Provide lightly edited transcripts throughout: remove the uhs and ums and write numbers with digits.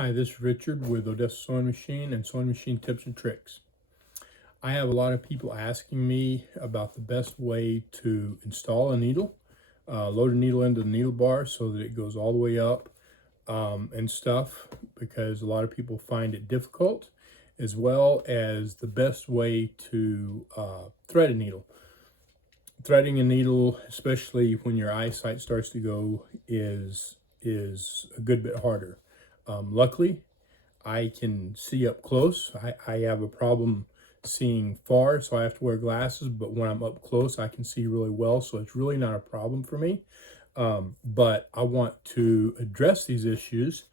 Hi, this is Richard with Odessa Sewing Machine and Sewing Machine Tips and Tricks. I have a lot of people asking me about the best way to install a needle, load a needle into the needle bar so that it goes all the way up and stuff, because a lot of people find it difficult, as well as the best way to thread a needle. Threading a needle, especially when your eyesight starts to go, is a good bit harder. Luckily, I can see up close. I have a problem seeing far, so I have to wear glasses, but when I'm up close, I can see really well, so it's really not a problem for me. But I want to address these issues,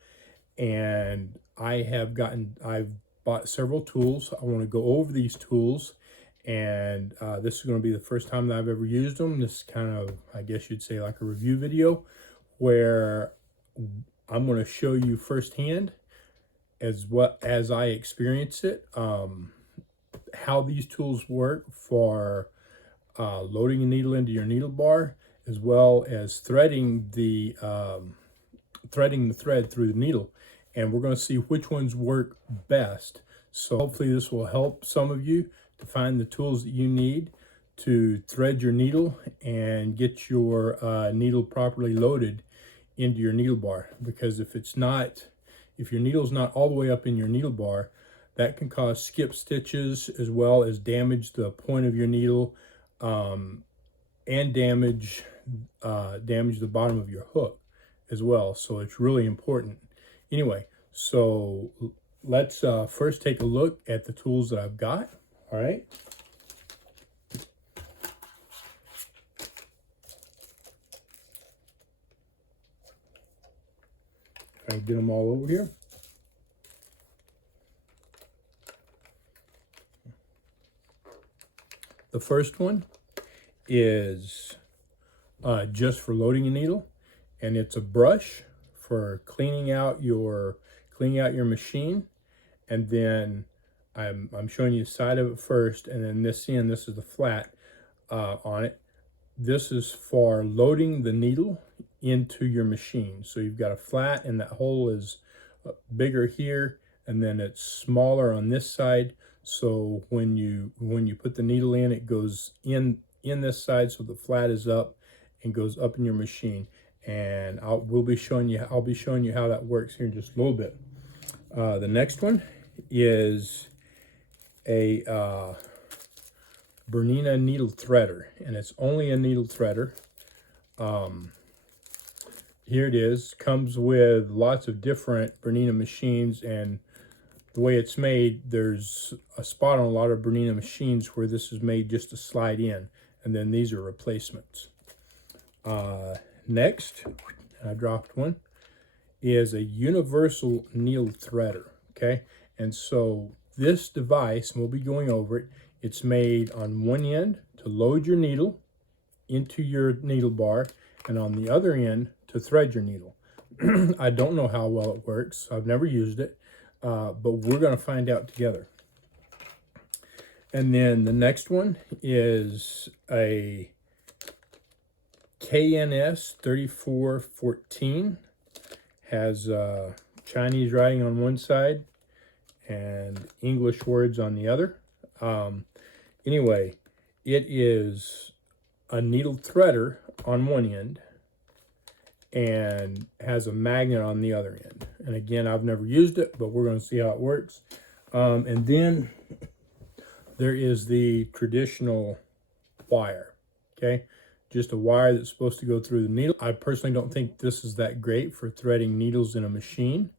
and I've bought several tools. I want to go over these tools, and this is going to be the first time that I've ever used them. This is kind of, I guess you'd say, like a review video, where I'm going to show you firsthand as I experience it, how these tools work for loading a needle into your needle bar, as well as threading the thread through the needle. And we're going to see which ones work best. So hopefully this will help some of you to find the tools that you need to thread your needle and get your needle properly loaded into your needle bar. Because if your needle's not all the way up in your needle bar, that can cause skip stitches, as well as damage the point of your needle, and damage the bottom of your hook as well. So it's really important. Anyway, so let's first take a look at the tools that I've got. All right. I get them all over here. The first one is just for loading a needle, and it's a brush for cleaning out your machine. And then I'm showing you the side of it first, and then this end, this is the flat on it. This is for loading the needle into your machine. So you've got a flat, and that hole is bigger here, and then it's smaller on this side. So when you put the needle in, it goes in this side, so the flat is up and goes up in your machine. And I'll be showing you how that works here in just a little bit. The next one is a Bernina needle threader, and it's only a needle threader. Here it is. Comes with lots of different Bernina machines, and the way it's made, there's a spot on a lot of Bernina machines where this is made just to slide in, and then these are replacements. Next, I dropped one, is a universal needle threader. Okay, and so this device, and we'll be going over it, it's made on one end to load your needle into your needle bar, and on the other end to thread your needle. I don't know how well it works. I've never used it, but we're going to find out together. And then the next one is a KNS 3414. Has Chinese writing on one side and English words on the other. Anyway, it is a needle threader on one end and has a magnet on the other end. And again, I've never used it, but we're going to see how it works. And then there is the traditional wire. Okay, just a wire that's supposed to go through the needle. I personally don't think this is that great for threading needles in a machine.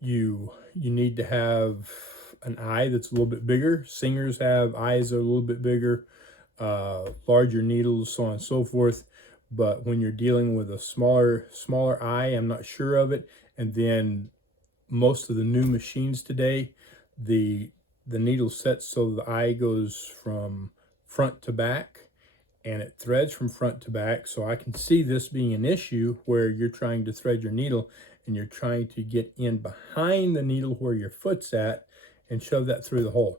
You need to have an eye that's a little bit bigger. Singers have eyes that are a little bit bigger, larger needles, so on and so forth. But when you're dealing with a smaller eye, I'm not sure of it. And then most of the new machines today, the needle sets so the eye goes from front to back, and it threads from front to back. So I can see this being an issue where you're trying to thread your needle and you're trying to get in behind the needle where your foot's at and shove that through the hole.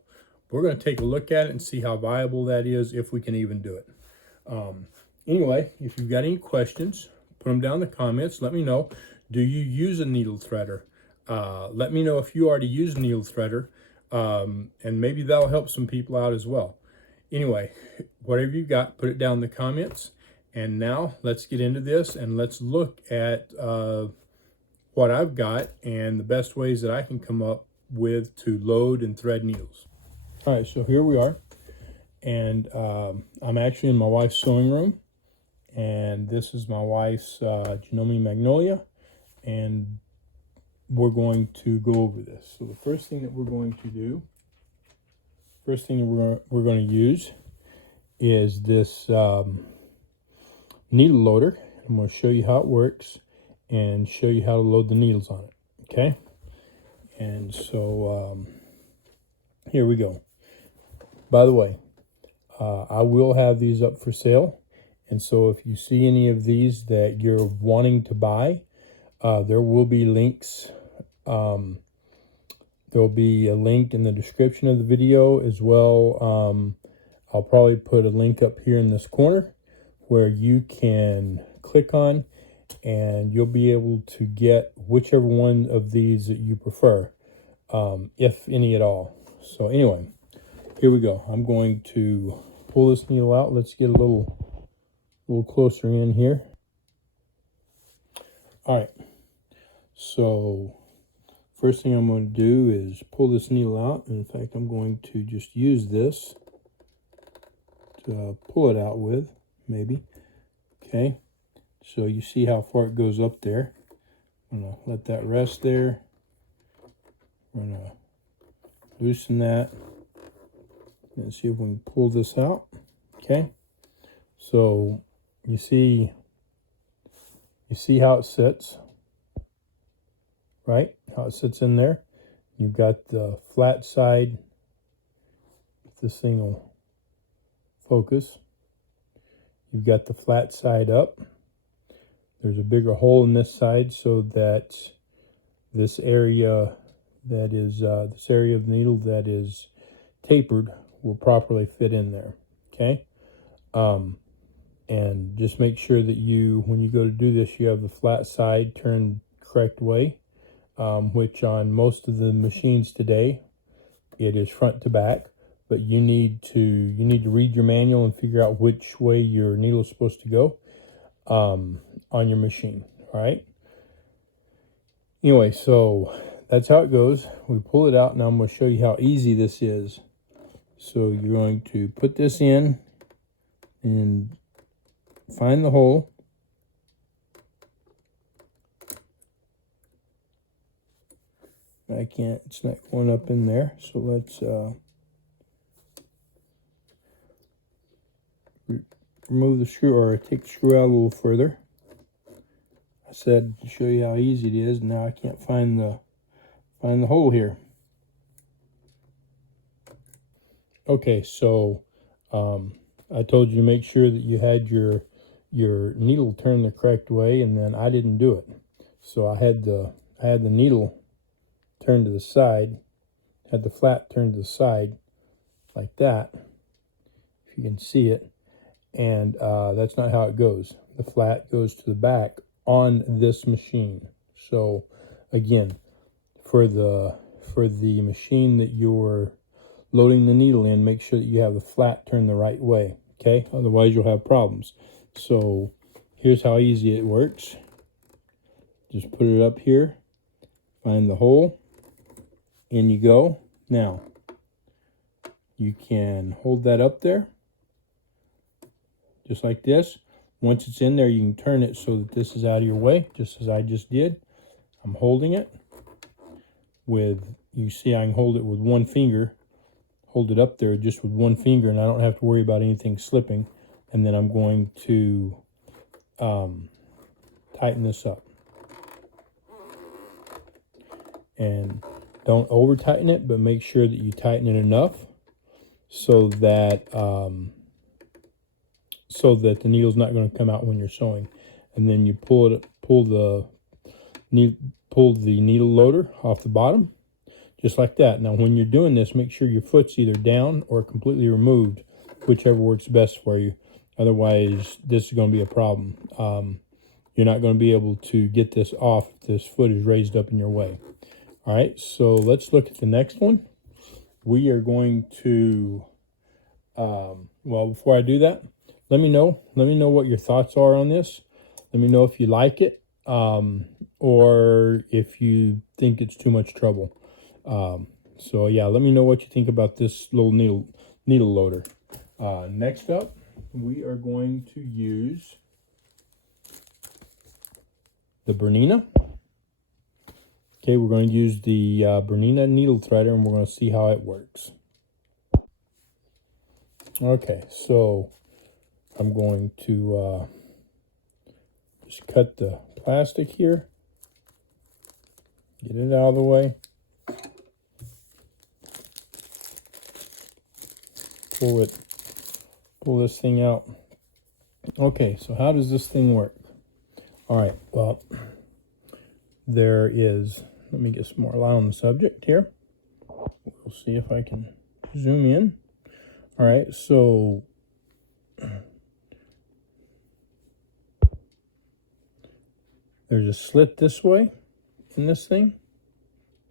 We're going to take a look at it and see how viable that is, if we can even do it. Anyway, if you've got any questions, put them down in the comments. Let me know. Do you use a needle threader? Let me know if you already use a needle threader, and maybe that'll help some people out as well. Anyway, whatever you got, put it down in the comments. And now let's get into this and let's look at what I've got and the best ways that I can come up with to load and thread needles. All right, so here we are. And I'm actually in my wife's sewing room. And this is my wife's Janome Magnolia. And we're going to go over this. So the first thing that we're going to do, first thing that we're going to use is this needle loader. I'm going to show you how it works and show you how to load the needles on it. Okay? And so here we go. By the way, I will have these up for sale. And so if you see any of these that you're wanting to buy, there will be links. There'll be a link in the description of the video as well. I'll probably put a link up here in this corner where you can click on, and you'll be able to get whichever one of these that you prefer, if any at all. So anyway, here we go. I'm going to pull this needle out. Let's get a little closer in here. All right. So first thing I'm going to do is pull this needle out. And in fact, I'm going to just use this to pull it out with, maybe. Okay. So you see how far it goes up there. I'm going to let that rest there. I'm going to loosen that and see if we can pull this out. Okay. So you see how it sits, right? How it sits in there. You've got the flat side. If this thing will focus. You've got the flat side up. There's a bigger hole in this side so that this area that is this area of the needle that is tapered will properly fit in there. Okay. And just make sure that when you go to do this, you have the flat side turned correct way, which on most of the machines today, it is front to back. But you need to read your manual and figure out which way your needle is supposed to go on your machine. All right. Anyway, so that's how it goes. We pull it out. Now I'm going to show you how easy this is. So you're going to put this in and find the hole. It's not going up in there. So let's remove the screw, or take the screw out a little further. I said to show you how easy it is. Now I can't find the hole here. Okay, so I told you to make sure that you had your needle turned the correct way, and then I didn't do it. So I had the needle turned to the side, had the flat turned to the side like that, if you can see it. And that's not how it goes. The flat goes to the back on this machine. So again, for the machine that you're loading the needle in, make sure that you have the flat turned the right way. Okay, otherwise you'll have problems. So here's how easy it works. Just put it up here, find the hole, in you go. Now you can hold that up there just like this. Once it's in there, you can turn it so that this is out of your way, just as I just did. I'm holding it with, you see I can hold it with one finger, hold it up there just with one finger, and I don't have to worry about anything slipping. And then I'm going to tighten this up. And don't over tighten it, but make sure that you tighten it enough so that the needle's not going to come out when you're sewing. And then you pull the needle loader off the bottom, just like that. Now when you're doing this, make sure your foot's either down or completely removed, whichever works best for you. Otherwise, this is going to be a problem. you're not going to be able to get this off if this foot is raised up in your way. All right, so let's look at the next one. We are going to, well, before I do that, let me know what your thoughts are on this. Let me know if you like it, or if you think it's too much trouble. So yeah, let me know what you think about this little needle loader. Next up, we are going to use the Bernina. Okay, we're going to use the Bernina needle threader, and we're going to see how it works. Okay, so I'm going to just cut the plastic here, get it out of the way, pull this thing out. Okay, so how does this thing work? All right, well, there is, let me get some more light on the subject here. We'll see if I can zoom in. All right, so there's a slit this way in this thing.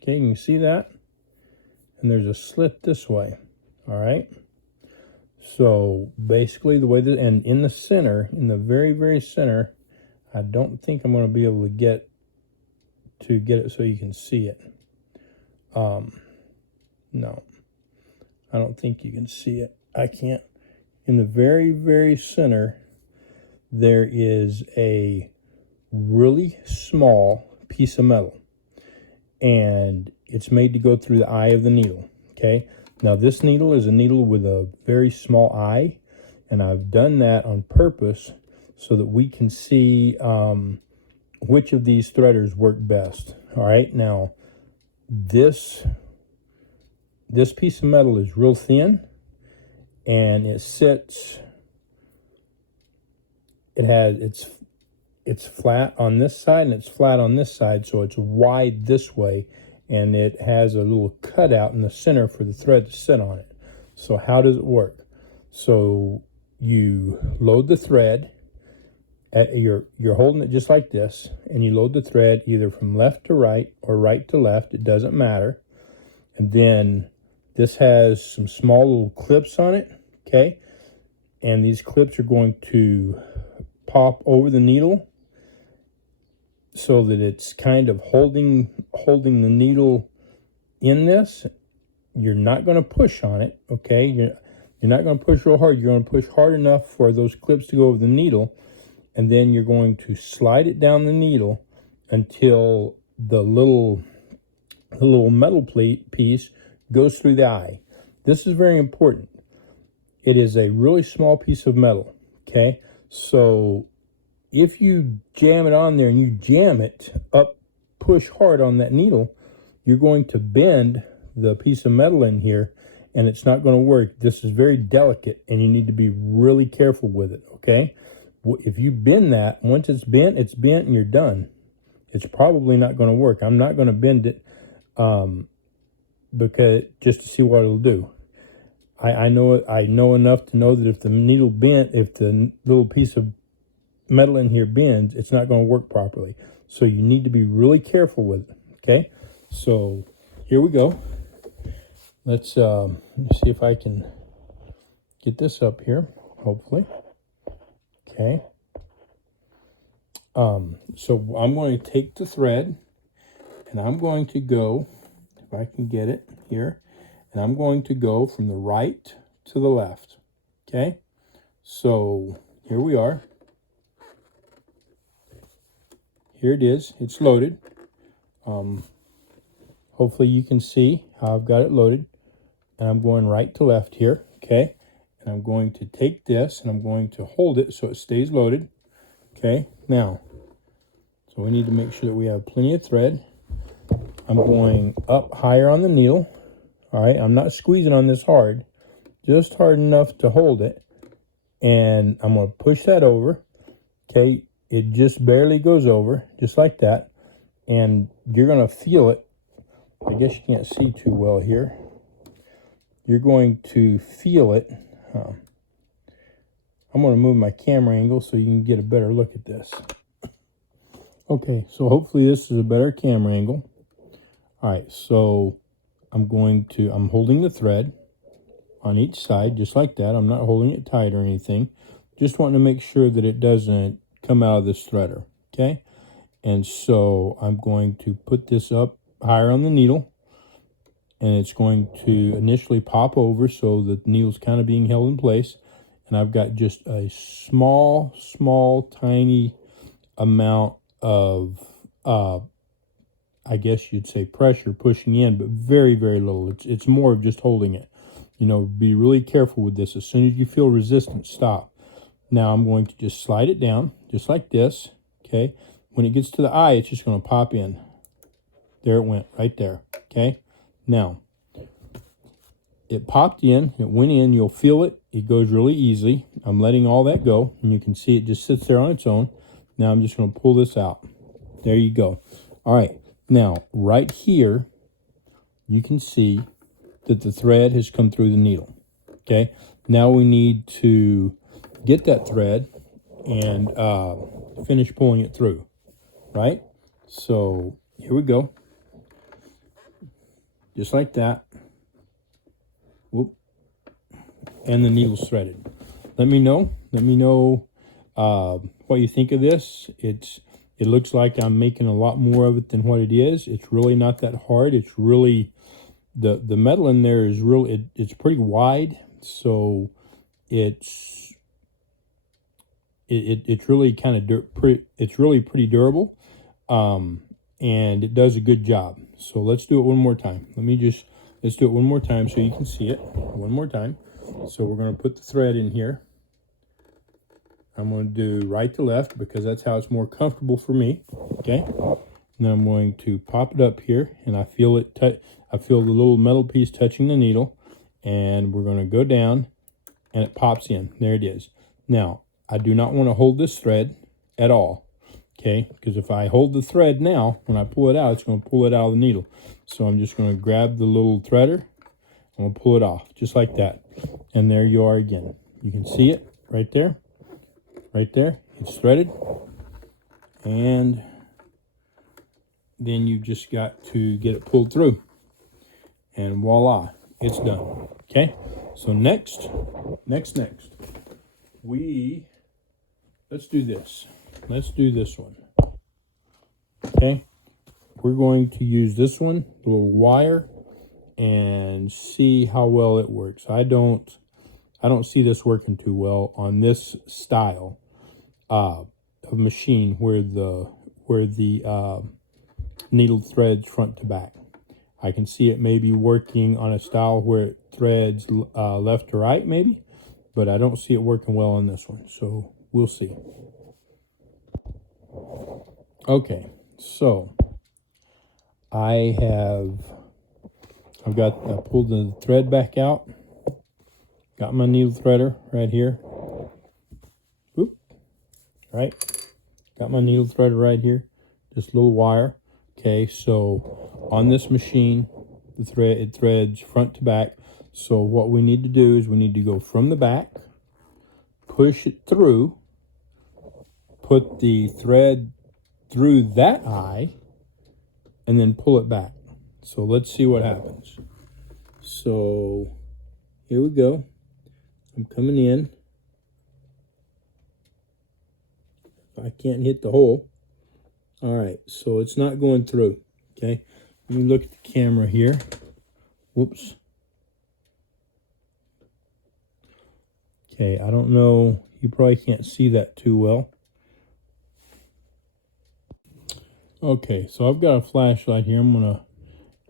Okay, you can see that. And there's a slit this way. All right. So basically the way that, and in the center, in the very, very center, I don't think I'm going to be able to get it so you can see it. No, I don't think you can see it. I can't. In the very, very center, there is a really small piece of metal, and it's made to go through the eye of the needle. Okay, now this needle is a needle with a very small eye, and I've done that on purpose so that we can see which of these threaders work best. All right, now this piece of metal is real thin, and it sits, it's flat on this side and it's flat on this side, so it's wide this way, and it has a little cutout in the center for the thread to sit on it. So how does it work? So you load the thread, you're holding it just like this, and you load the thread either from left to right or right to left, it doesn't matter. And then this has some small little clips on it, okay? And these clips are going to pop over the needle so that it's kind of holding the needle in this. You're not going to push on it, okay? You're not going to push real hard. You're going to push hard enough for those clips to go over the needle, and then you're going to slide it down the needle until the little metal piece goes through the eye. This is very important. It is a really small piece of metal, okay? So if you jam it on there and you jam it up, push hard on that needle, you're going to bend the piece of metal in here, and it's not going to work. This is very delicate, and you need to be really careful with it, okay? If you bend that, once it's bent, and you're done. It's probably not going to work. I'm not going to bend it because just to see what it'll do. I know enough to know that if the needle bent, if the little piece of metal in here bends, it's not going to work properly. So you need to be really careful with it, okay? So here we go. Let's see if I can get this up here, hopefully. Okay. So I'm going to take the thread, and I'm going to go, if I can get it here, and I'm going to go from the right to the left. Okay. So here we are. Here it is. It's loaded. Hopefully you can see how I've got it loaded. And I'm going right to left here. Okay. And I'm going to take this and I'm going to hold it so it stays loaded. Okay. Now, so we need to make sure that we have plenty of thread. I'm going up higher on the needle. All right. I'm not squeezing on this hard, just hard enough to hold it. And I'm going to push that over. Okay. It just barely goes over, just like that. And you're going to feel it. I guess you can't see too well here. You're going to feel it. I'm going to move my camera angle so you can get a better look at this. Okay, so hopefully this is a better camera angle. All right, so I'm holding the thread on each side, just like that. I'm not holding it tight or anything. Just wanting to make sure that it doesn't come out of this threader, okay? And so I'm going to put this up higher on the needle, and it's going to initially pop over so that the needle's kind of being held in place. And I've got just a small, tiny amount of, I guess you'd say pressure pushing in, but very, very little. It's more of just holding it. You know, be really careful with this. As soon as you feel resistance, stop. Now I'm going to just slide it down, just like this, okay? When it gets to the eye, it's just going to pop in. There it went, right there, okay? Now, it popped in, it went in, you'll feel it. It goes really easy. I'm letting all that go, and you can see it just sits there on its own. Now I'm just going to pull this out. There you go. All right, now right here, you can see that the thread has come through the needle, okay? Now we need to get that thread and finish pulling it through, right? So here we go. Just like that. Whoop. And the needle's threaded. Let me know what you think of this. It looks like I'm making a lot more of it than what it is. It's really not that hard. It's really, the metal in there is really, it's pretty wide, so it's really kind of it's really pretty durable, and it does a good job. So let's do it one more time. Let's do it one more time so you can see it one more time. So we're going to put the thread in here. I'm going to do right to left because that's how it's more comfortable for me. Okay. And then I'm going to pop it up here, and I feel it. I feel the little metal piece touching the needle, and we're going to go down, and it pops in. There it is. Now I do not want to hold this thread at all. Okay, because if I hold the thread now, when I pull it out, it's going to pull it out of the needle. So I'm just going to grab the little threader. I'm going to pull it off, just like that. And there you are again. You can see it right there. Right there. It's threaded. And then you just got to get it pulled through. And voila, it's done. Okay, so next. Let's do this. Let's do this one. Okay, we're going to use this one, the little wire, and see how well it works. I don't see this working too well on this style of machine where the needle threads front to back. I can see it maybe working on a style where it threads left to right maybe, but I don't see it working well on this one. So we'll see. Okay, so I pulled the thread back out. Got my needle threader right here. Oop, right. Got my needle threader right here. This little wire. Okay, so on this machine, it threads front to back. So what we need to do is we need to go from the back, push it through, put the thread through that eye, and then pull it back. So let's see what happens. So here we go. I'm coming in. I can't hit the hole. All right, so it's not going through. Okay, let me look at the camera here. Whoops. Okay, I don't know. You probably can't see that too well. Okay, so I've got a flashlight here. I'm going to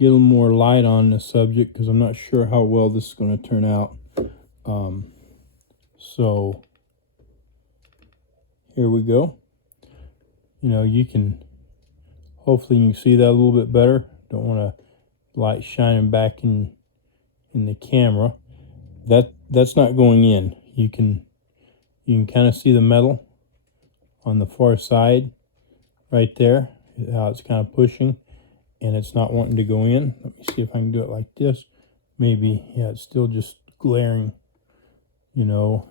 get a little more light on the subject because I'm not sure how well this is going to turn out. So here we go. You know, hopefully you can see that a little bit better. Don't want to light shining back in the camera. That's not going in. You can kind of see the metal on the far side right there, how it's kind of pushing, and it's not wanting to go in. Let me see if I can do it like this. Maybe, yeah, it's still just glaring, you know.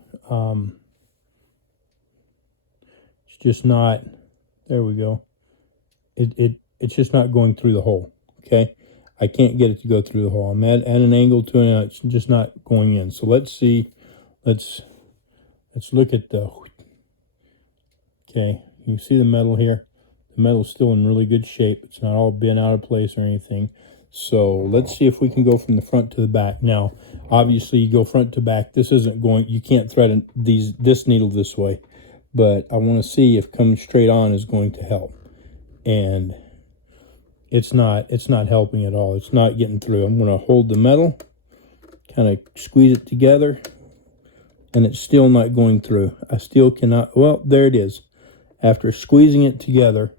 It's just not, there we go. It's just not going through the hole. Okay, I can't get it to go through the hole. I'm at an angle to it, it's just not going in. So let's see. Let's look at the. Okay, you see the metal here. The metal's still in really good shape. It's not all bent out of place or anything. So let's see if we can go from the front to the back. Now, obviously, you go front to back. This isn't going. You can't thread this needle this way, but I want to see if coming straight on is going to help. And it's not helping at all. It's not getting through. I'm going to hold the metal, kind of squeeze it together, and it's still not going through. I still cannot. Well, there it is. After squeezing it together,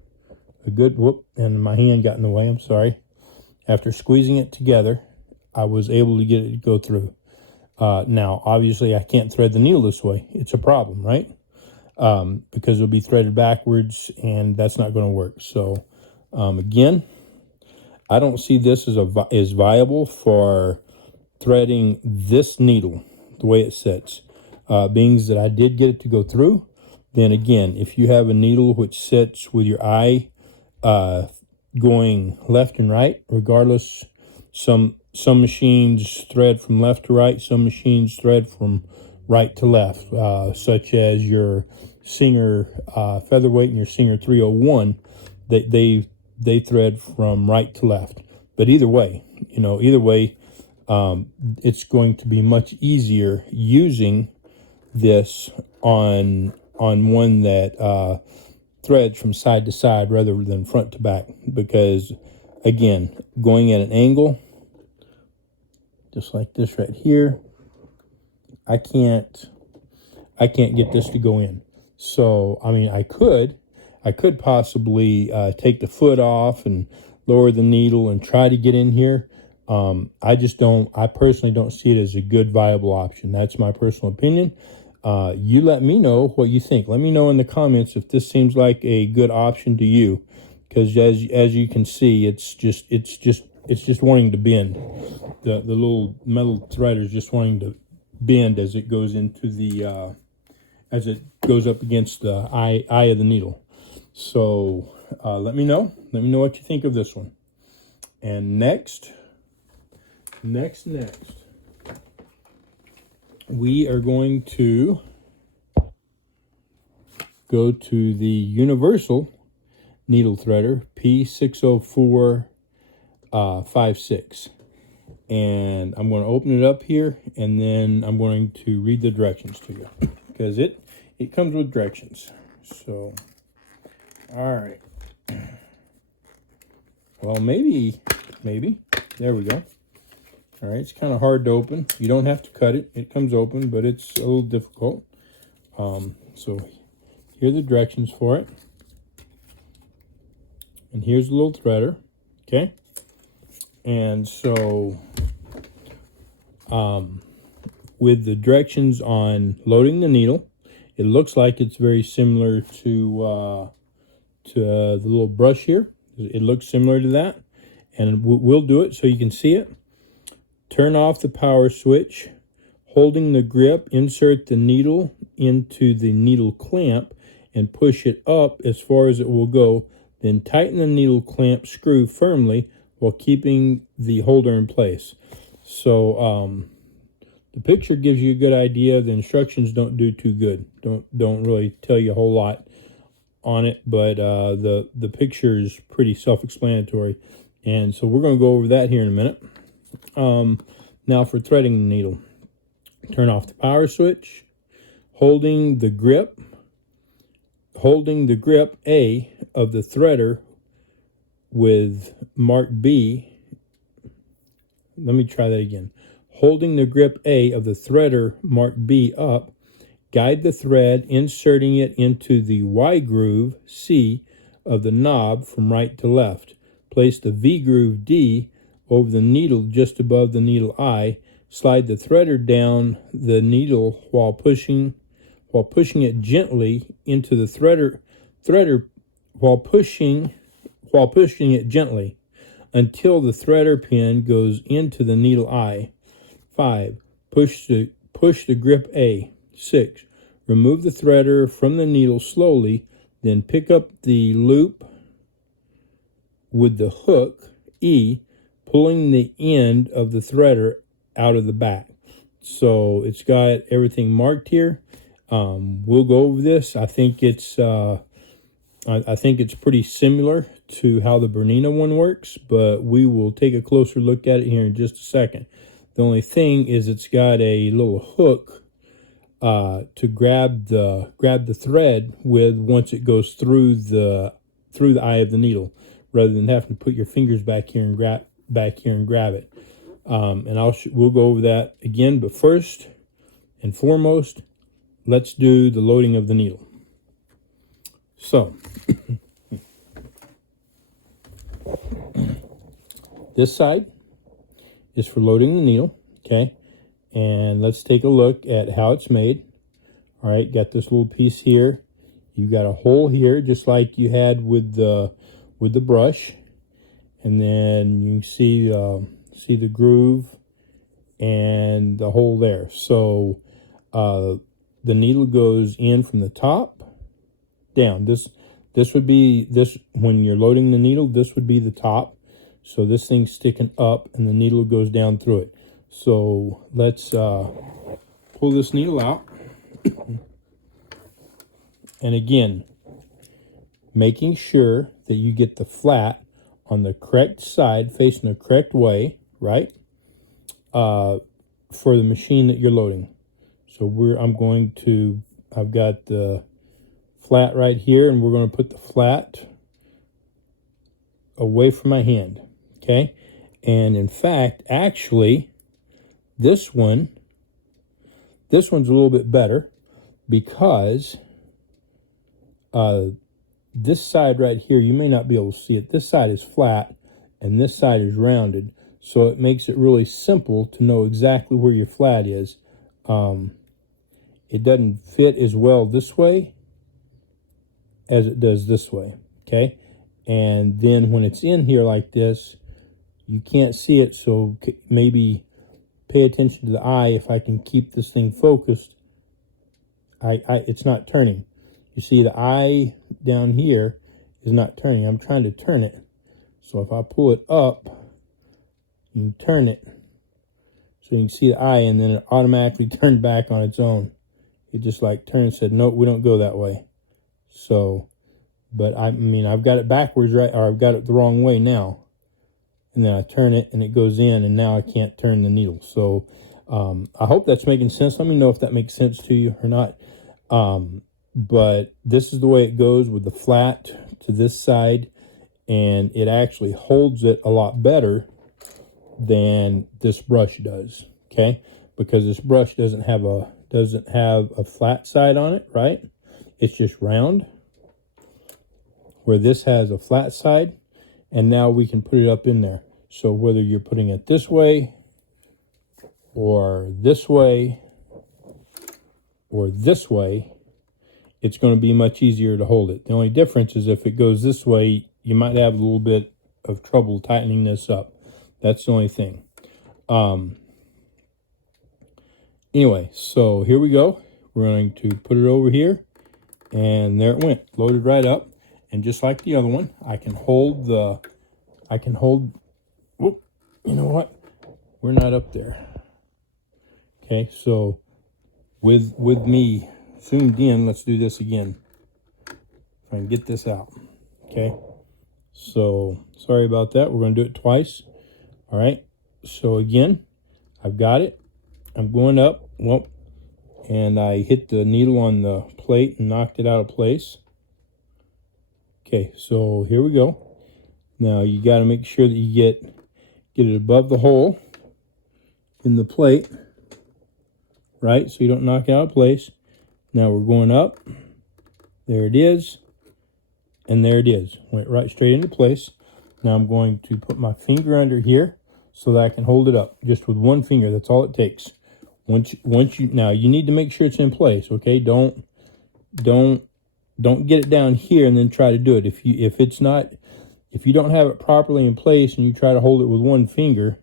a good whoop, and my hand got in the way. I'm sorry. After squeezing it together, I was able to get it to go through. Now, obviously, I can't thread the needle this way. It's a problem, right? Because it'll be threaded backwards, and that's not going to work. So, again, I don't see this as viable for threading this needle the way it sits. Being that I did get it to go through, then again, if you have a needle which sits with your eye going left and right, regardless, some machines thread from left to right, some machines thread from right to left, such as your Singer Featherweight and your Singer 301, they thread from right to left. But either way, it's going to be much easier using this on one that threads from side to side rather than front to back, because again, going at an angle just like this right here, I can't get this to go in. So I mean, I could possibly take the foot off and lower the needle and try to get in here. I personally don't see it as a good viable option. That's my personal opinion. You let me know what you think. Let me know in the comments if this seems like a good option to you, because as you can see, it's just wanting to bend. The little metal threader is just wanting to bend as it goes into the as it goes up against the eye of the needle. So let me know what you think of this one. And next, we are going to go to the Universal Needle Threader P60456. And I'm going to open it up here, and then I'm going to read the directions to you, because it comes with directions. So, all right. Well, maybe. There we go. All right, it's kind of hard to open. You don't have to cut it. It comes open, but it's a little difficult. So here are the directions for it. And here's the little threader, okay? And so with the directions on loading the needle, it looks like it's very similar to the little brush here. It looks similar to that. And we'll do it so you can see it. Turn off the power switch. Holding the grip, insert the needle into the needle clamp and push it up as far as it will go. Then tighten the needle clamp screw firmly while keeping the holder in place. So the picture gives you a good idea. The instructions don't do too good. Don't really tell you a whole lot on it, but the picture is pretty self-explanatory. And so we're going to go over that here in a minute. Now for threading the needle. Turn off the power switch. Holding the grip A of the threader with mark B. Let me try that again. Holding the grip A of the threader mark B up, guide the thread, inserting it into the Y groove C of the knob from right to left. Place the V groove D over the needle just above the needle eye. Slide the threader down the needle while pushing it gently into the threader while pushing it gently until the threader pin goes into the needle eye. 5. Push the grip A. 6. Remove the threader from the needle slowly, then pick up the loop with the hook, E, pulling the end of the threader out of the back. So it's got everything marked here. We'll go over this. I think it's pretty similar to how the Bernina one works, but we will take a closer look at it here in just a second. The only thing is it's got a little hook to grab the thread with once it goes through the eye of the needle, rather than having to put your fingers back here and grab it. And we'll go over that again. But first and foremost, let's do the loading of the needle. So this side is for loading the needle, okay? And let's take a look at how it's made. All right, got this little piece here. You've got a hole here, just like you had with the brush, and then you can see the groove and the hole there. So the needle goes in from the top down. This would be when you're loading the needle. This would be the top. So this thing's sticking up, and the needle goes down through it. So let's pull this needle out. And again, making sure that you get the flat on the correct side, facing the correct way, right? For the machine that you're loading. So I've got the flat right here, and we're going to put the flat away from my hand, okay? And in fact, actually, this one's a little bit better, because this side right here, you may not be able to see it. This side is flat, and this side is rounded, so it makes it really simple to know exactly where your flat is. It doesn't fit as well this way as it does this way, okay? And then when it's in here like this, you can't see it, so maybe pay attention to the eye. If I can keep this thing focused, it's not turning. You see the eye down here is not turning. I'm trying to turn it. So if I pull it up, you can turn it. So you can see the eye, and then it automatically turned back on its own. It just like turned and said, nope, we don't go that way. So, but I mean, I've got it backwards, right? Or I've got it the wrong way now. And then I turn it, and it goes in, and now I can't turn the needle. So I hope that's making sense. Let me know if that makes sense to you or not. But this is the way it goes with the flat to this side, and it actually holds it a lot better than this brush does, okay? Because this brush doesn't have a flat side on it, right? It's just round, where this has a flat side, and now we can put it up in there. So whether you're putting it this way, or this way, or this way, it's going to be much easier to hold it. The only difference is if it goes this way, you might have a little bit of trouble tightening this up. That's the only thing. Anyway, so here we go. We're going to put it over here, and there it went, loaded right up. And just like the other one, I can hold, whoop, you know what? We're not up there. Okay, so with me zoomed in, let's do this again. If I can get this out. Okay, so sorry about that. We're going to do it twice. All right, so again, I've got it. I'm going up, well, and I hit the needle on the plate and knocked it out of place. Okay, so here we go. Now you got to make sure that you get it above the hole in the plate, right? So you don't knock it out of place. Now we're going up. There it is. And there it is. Went right straight into place. Now I'm going to put my finger under here so that I can hold it up just with one finger. That's all it takes. Now you need to make sure it's in place, okay? Don't get it down here and then try to do it. If you don't have it properly in place and you try to hold it with one finger,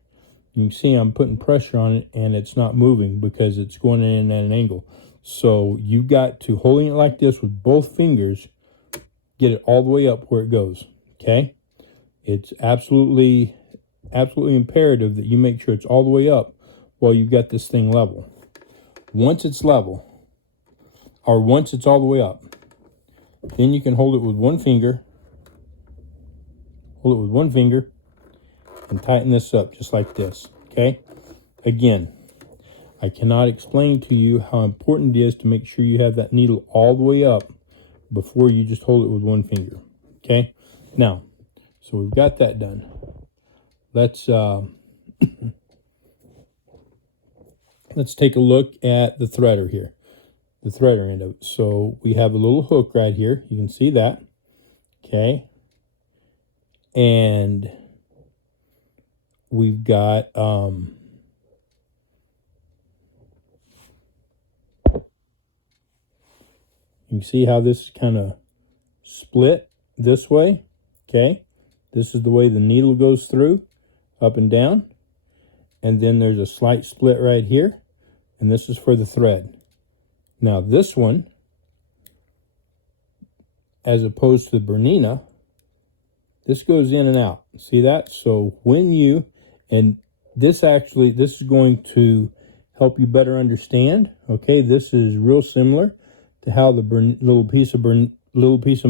you can see I'm putting pressure on it and it's not moving because it's going in at an angle. So you've got to, holding it like this with both fingers, get it all the way up where it goes, okay? It's absolutely imperative that you make sure it's all the way up while you've got this thing level. Once it's level, or once it's all the way up, then you can hold it with one finger. Hold it with one finger and tighten this up just like this, okay? Again, I cannot explain to you how important it is to make sure you have that needle all the way up before you just hold it with one finger, okay? Now, so we've got that done. Let's let's take a look at the threader here, the threader end of it. So we have a little hook right here. You can see that, okay? And we've got you can see how this is kind of split this way, okay? This is the way the needle goes through, up and down. And then there's a slight split right here, and this is for the thread. Now this one, as opposed to the Bernina, this goes in and out. See that? So when you, and this is going to help you better understand, okay? This is real similar to how the little piece of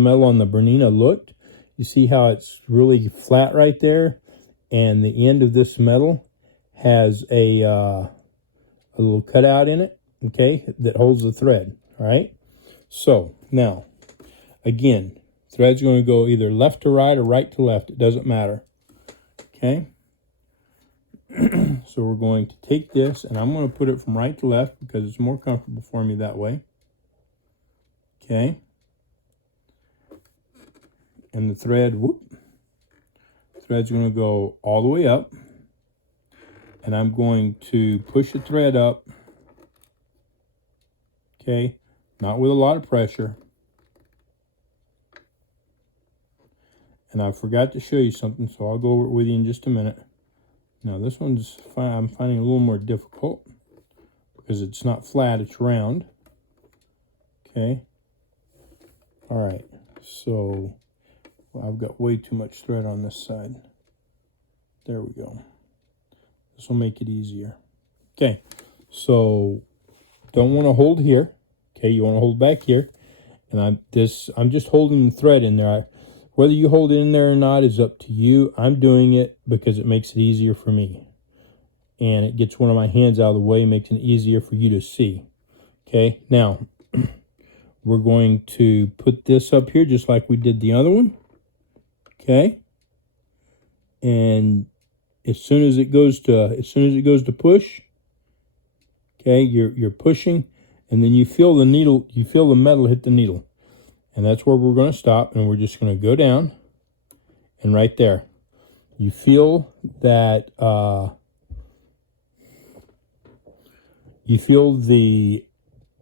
metal on the Bernina looked. You see how it's really flat right there, and the end of this metal has a little cutout in it, okay, that holds the thread, all right? So now, again, thread's going to go either left to right or right to left. It doesn't matter, okay? So we're going to take this, and I'm going to put it from right to left because it's more comfortable for me that way, okay? And the thread, thread's going to go all the way up, and I'm going to push the thread up, okay, not with a lot of pressure. And I forgot to show you something, so I'll go over it with you in just a minute. Now this one's I'm finding a little more difficult because it's not flat, it's round. Okay. All right, so I've got way too much thread on this side. There we go. This will make it easier. Okay, so don't want to hold here. Okay, you want to hold back here. And I'm just holding the thread in there. Whether you hold it in there or not is up to you. I'm doing it because it makes it easier for me. And it gets one of my hands out of the way, makes it easier for you to see. Okay, now we're going to put this up here just like we did the other one. Okay. And as soon as it goes to push, okay, you're pushing, and then you feel the needle, you feel the metal hit the needle. And that's where we're going to stop, and we're just going to go down, and right there. You feel that, you feel that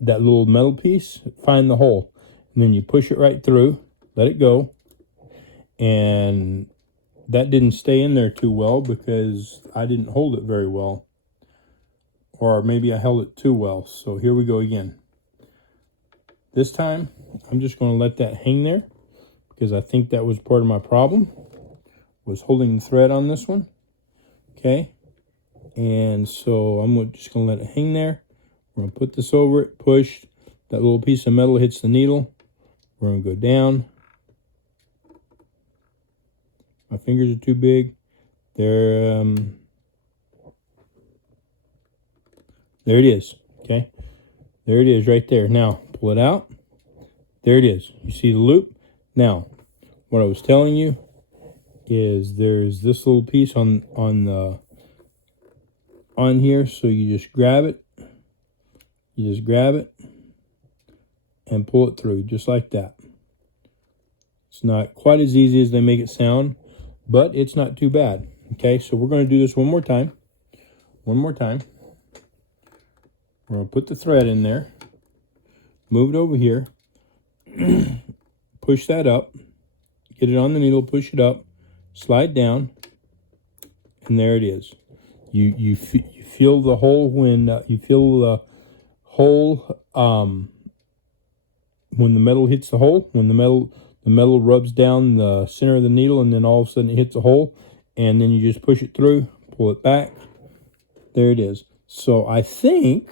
little metal piece, find the hole. And then you push it right through, let it go. And that didn't stay in there too well because I didn't hold it very well. Or maybe I held it too well. So here we go again. This time, I'm just going to let that hang there because I think that was part of my problem, was holding the thread on this one. Okay. And so I'm just going to let it hang there. We're going to put this over it, push. That little piece of metal hits the needle. We're going to go down. My fingers are too big. There it is. Okay. There it is right there. Now, pull it out. There it is. You see the loop? Now, what I was telling you is there's this little piece on here, so you just grab it. You just grab it and pull it through just like that. It's not quite as easy as they make it sound, but it's not too bad. Okay, so we're going to do this one more time. One more time. We're going to put the thread in there, move it over here, push that up, get it on the needle, push it up, slide down, and there it is. You feel the hole when you feel the hole when the metal hits the hole, when the the metal rubs down the center of the needle, and then all of a sudden it hits a hole, and then you just push it through, pull it back. There it is. So I think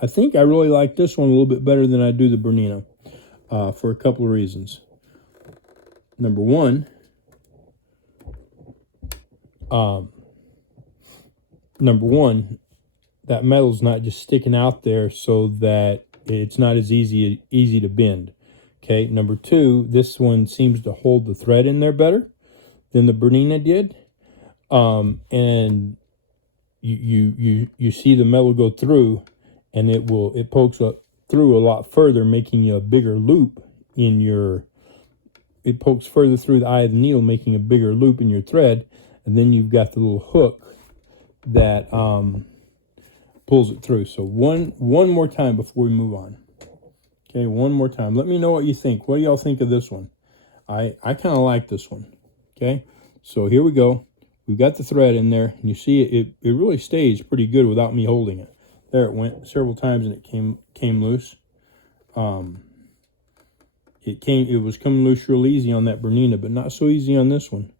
I really like this one a little bit better than I do the Bernina, for a couple of reasons. Number one, that metal's not just sticking out there so that it's not as easy to bend. Okay. Number two, this one seems to hold the thread in there better than the Bernina did. And you see the metal go through, and it pokes up through a lot further, making you a bigger loop in your. It pokes further through the eye of the needle, making a bigger loop in your thread, and then you've got the little hook that pulls it through. So one more time before we move on. Okay, one more time. Let me know what you think. What do y'all think of this one? I kind of like this one. Okay, so here we go. We've got the thread in there, and you see it really stays pretty good without me holding it. There it went several times, and it came loose. It was coming loose real easy on that Bernina, but not so easy on this one.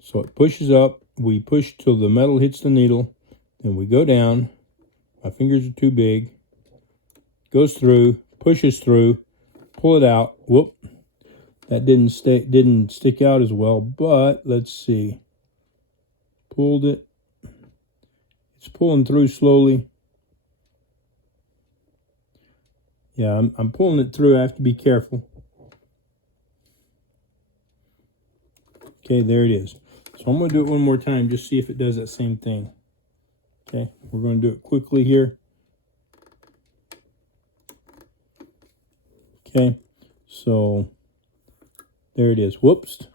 So it pushes up. We push till the metal hits the needle, then we go down. My fingers are too big. Goes through, pushes through, pull it out. Whoop! That didn't stick out as well, but let's see. Pulled it. It's pulling through slowly. Yeah, I'm pulling it through. I have to be careful. Okay, there it is. So I'm going to do it one more time, just see if it does that same thing. Okay, we're going to do it quickly here. Okay, so there it is. Whoops.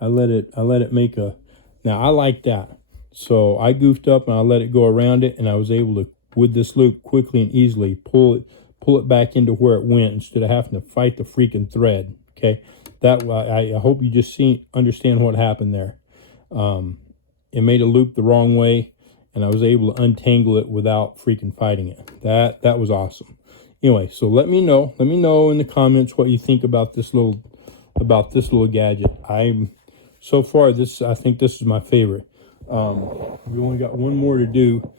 I let it make a. Now I like that. So I goofed up and I let it go around it, and I was able to, with this loop, quickly and easily pull it back into where it went instead of having to fight the freaking thread. Okay, that I hope you just understand what happened there. It made a loop the wrong way, and I was able to untangle it without freaking fighting it. That was awesome. Anyway, so let me know in the comments what you think about this little gadget. So far, I think this is my favorite. We only got one more to do,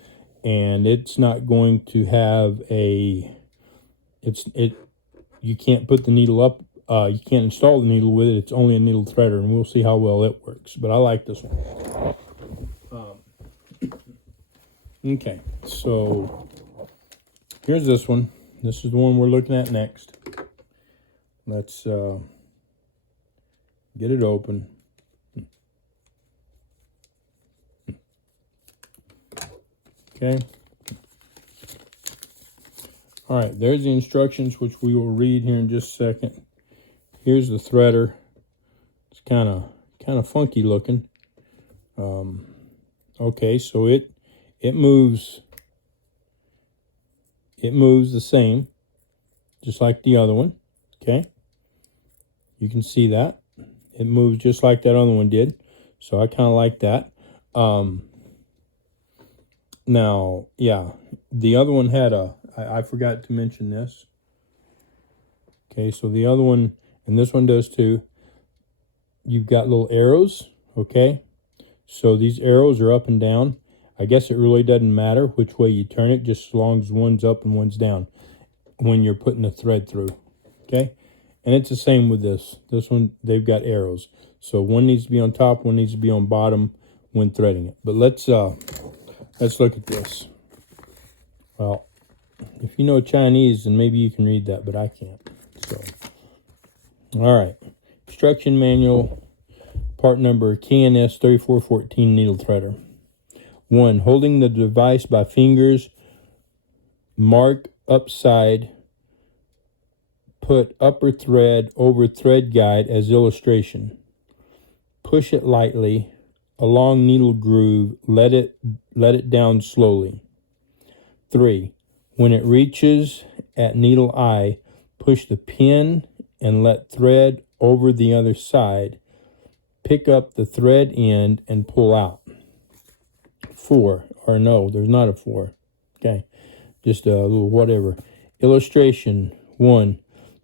and it's not going to have you can't put the needle up. You can't install the needle with it. It's only a needle threader, and we'll see how well it works. But I like this one. Okay, so here's this one. This is the one we're looking at next. Let's get it open. Okay. All right, there's the instructions, which we will read here in just a second. Here's the threader. It's kind of funky looking. Okay, so it moves. It moves the same, just like the other one. Okay, you can see that it moves just like that other one did. So I kind of like that. Now, yeah, the other one had I forgot to mention this. Okay, so the other one, and this one does too, you've got little arrows, okay? So these arrows are up and down. I guess it really doesn't matter which way you turn it, just as long as one's up and one's down when you're putting the thread through, okay? And it's the same with this. This one, they've got arrows. So one needs to be on top, one needs to be on bottom when threading it. But let's look at this. Well, if you know Chinese, then maybe you can read that, but I can't. So, all right. Instruction manual, part number KNS 3414 needle threader. 1. Holding the device by fingers, mark upside, put upper thread over thread guide as illustration. Push it lightly along needle groove, let it down slowly. 3. When it reaches at needle eye, push the pin and let thread over the other side. Pick up the thread end and pull out. 4, or no, there's not a 4. Okay, just a little whatever. Illustration 1.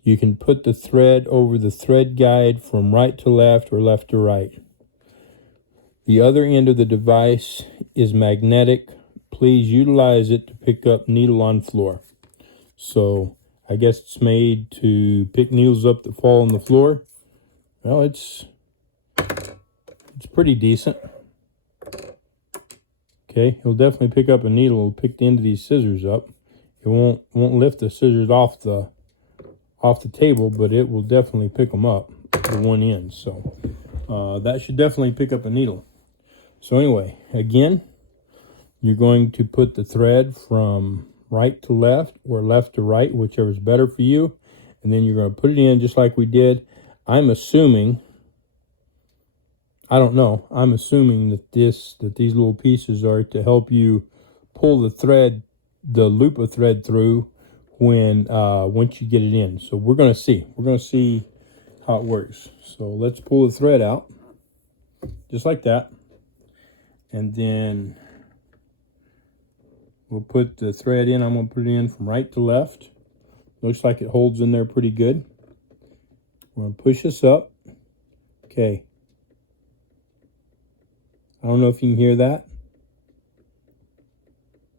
you can put the thread over the thread guide from right to left or left to right. The other end of the device is magnetic. Please utilize it to pick up needle on floor. So I guess it's made to pick needles up that fall on the floor. Well, it's pretty decent. Okay, it'll definitely pick up a needle. It'll pick the end of these scissors up. It won't lift the scissors off the table, but it will definitely pick them up to one end. So that should definitely pick up a needle. So anyway, again, you're going to put the thread from right to left or left to right, whichever is better for you, and then you're going to put it in just like we did. I'm assuming, I don't know, I'm assuming that these little pieces are to help you pull the thread, the loop of thread through when once you get it in. So we're going to see how it works. So let's pull the thread out just like that, and then we'll put the thread in. I'm going to put it in from right to left. Looks like it holds in there pretty good. We're going to push this up. Okay. I don't know if you can hear that.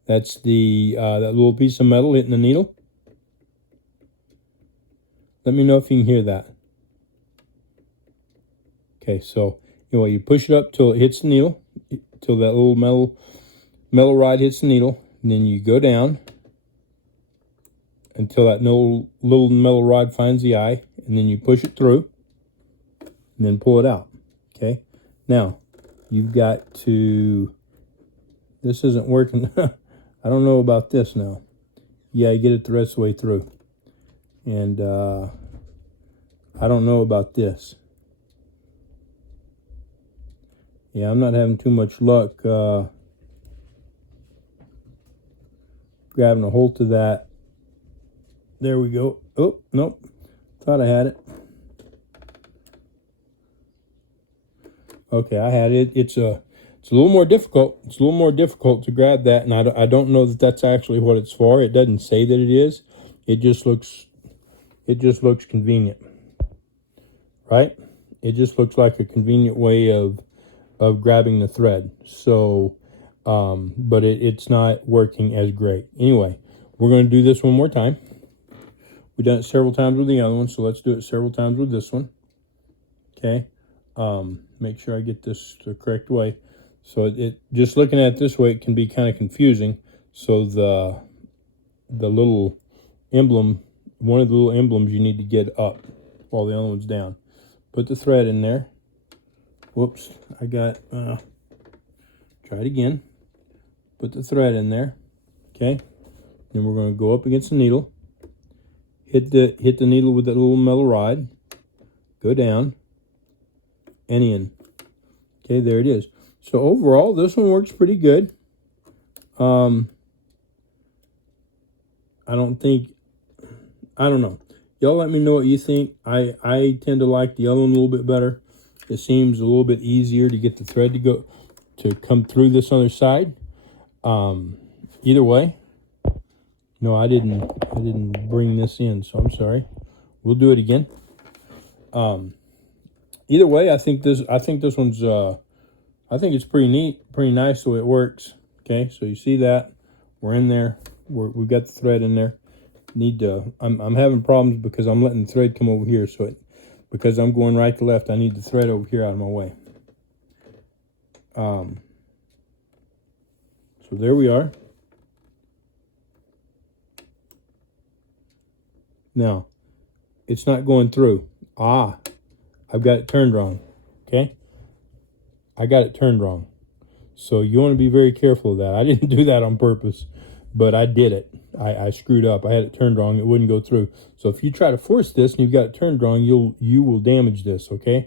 That's the that little piece of metal hitting the needle. Let me know if you can hear that. Okay, so anyway, you push it up till it hits the needle, till that little metal rod hits the needle, and then you go down until that little metal rod finds the eye, and then you push it through, and then pull it out. Okay, now you've got to. This isn't working. I don't know about this now. Yeah, you get it the rest of the way through, and I don't know about this. Yeah, I'm not having too much luck grabbing a hold of that. There we go. Oh, nope. Thought I had it. Okay, I had it. It's a little more difficult. It's a little more difficult to grab that, and I don't know that that's actually what it's for. It doesn't say that it is. It just looks convenient, right? It just looks like a convenient way of grabbing the thread. So, but it's not working as great. Anyway, we're going to do this one more time. We've done it several times with the other one, so let's do it several times with this one. Okay. Make sure I get this the correct way. So it just looking at it this way, it can be kind of confusing. So the little emblem, one of the little emblems you need to get up while the other one's down. Put the thread in there. Whoops, I got, try it again. Put the thread in there, okay? Then we're going to go up against the needle. Hit the needle with that little metal rod. Go down and in. Okay, there it is. So overall, this one works pretty good. I don't know. Y'all let me know what you think. I tend to like the other one a little bit better. It seems a little bit easier to get the thread to come through this other side. Either way, no, I didn't bring this in, so I'm sorry. We'll do it again. Either way, I think this one's I think it's pretty neat, pretty nice the way it works. Okay, so you see that we're in there. We've got the thread in there. I'm having problems because I'm letting the thread come over here, so because I'm going right to left, I need the thread over here out of my way. So there we are. Now, it's not going through. I've got it turned wrong. Okay? I got it turned wrong. So you want to be very careful of that. I didn't do that on purpose, but I did it. I screwed up. I had it turned wrong. It wouldn't go through. So if you try to force this and you've got it turned wrong, you will damage this, okay?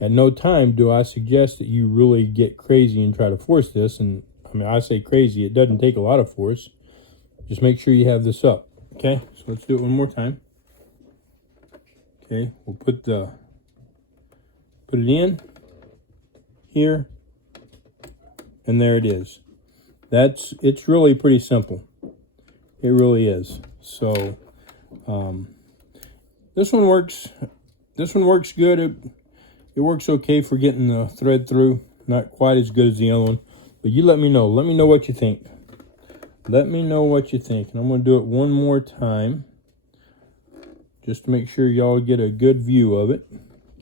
At no time do I suggest that you really get crazy and try to force this. And I mean, I say crazy. It doesn't take a lot of force. Just make sure you have this up, okay? So let's do it one more time. Okay, we'll put it in here, and there it is. It's really pretty simple. It really is. So This one works. This one works good. It works okay for getting the thread through. Not quite as good as the other one. But you let me know. Let me know what you think. Let me know what you think. And I'm going to do it one more time, just to make sure y'all get a good view of it.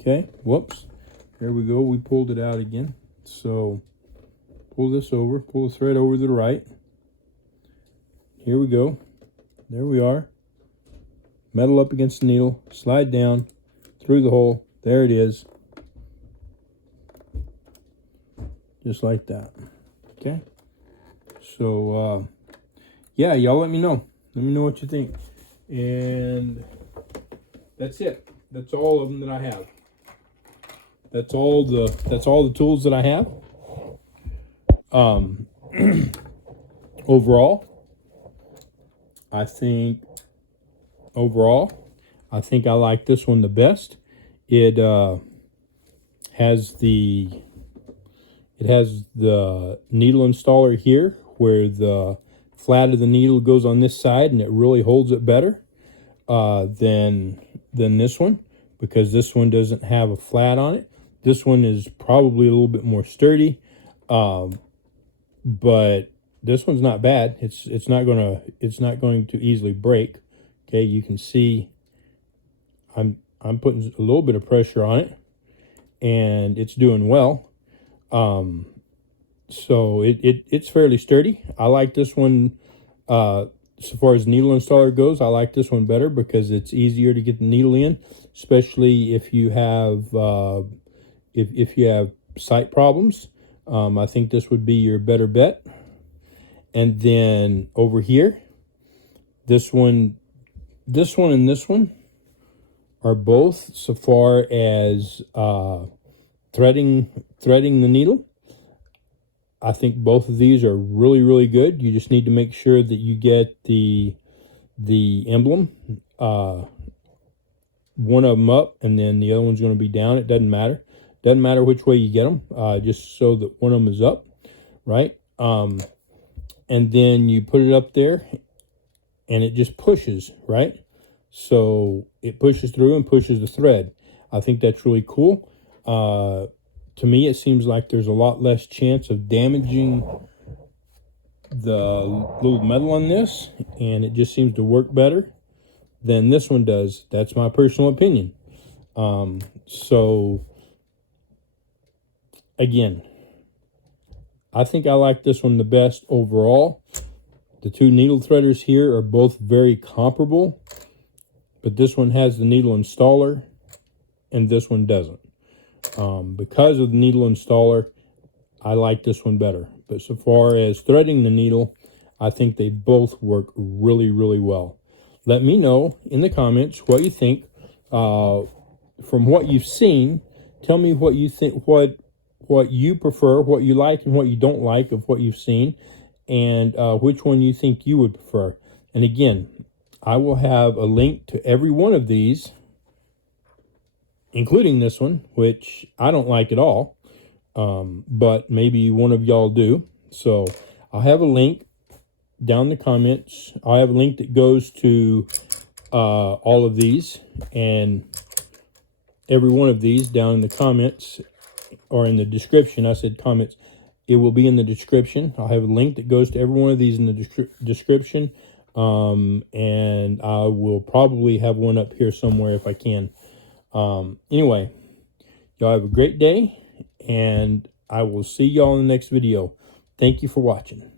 Okay, whoops. There we go. We pulled it out again. So pull this over. Pull the thread over to the right. Here we go. There we are. Metal up against the needle. Slide down through the hole. There it is. Just like that. Okay. So, yeah, y'all let me know. Let me know what you think. And that's it. That's all of them that I have. That's all the tools that I have. Overall, I think I like this one the best. It has the needle installer here, where the flat of the needle goes on this side, and it really holds it better than this one, because this one doesn't have a flat on it. This one is probably a little bit more sturdy, but this one's not bad. It's not going to easily break. Okay, you can see I'm putting a little bit of pressure on it, and it's doing well. So it's fairly sturdy. I like this one. So far as needle installer goes, I like this one better because it's easier to get the needle in, especially if you have if you have sight problems. I think this would be your better bet. And then over here, this one, and this one are both, so far as threading the needle, I think both of these are really, really good. You just need to make sure that you get the emblem, one of them up, and then the other one's going to be down. It doesn't matter. Doesn't matter which way you get them, just so that one of them is up, right? And then you put it up there, and it just pushes, right? So it pushes through and pushes the thread. I think that's really cool. To me, it seems like there's a lot less chance of damaging the little metal on this, and it just seems to work better than this one does. That's my personal opinion. So again, I think I like this one the best overall. The two needle threaders here are both very comparable, but this one has the needle installer and this one doesn't. Because of the needle installer, I like this one better. But so far as threading the needle, I think they both work really, really well. Let me know in the comments what you think. From what you've seen, tell me what you think, what you prefer, what you like and what you don't like of what you've seen, and which one you think you would prefer. And again, I will have a link to every one of these, including this one, which I don't like at all, but maybe one of y'all do. So I'll have a link down in the comments. I'll have a link that goes to all of these, and every one of these down in the comments, or in the description. I said comments. It will be in the description. I'll have a link that goes to every one of these in the description, and I will probably have one up here somewhere if I can. Anyway, y'all have a great day, and I will see y'all in the next video. Thank you for watching.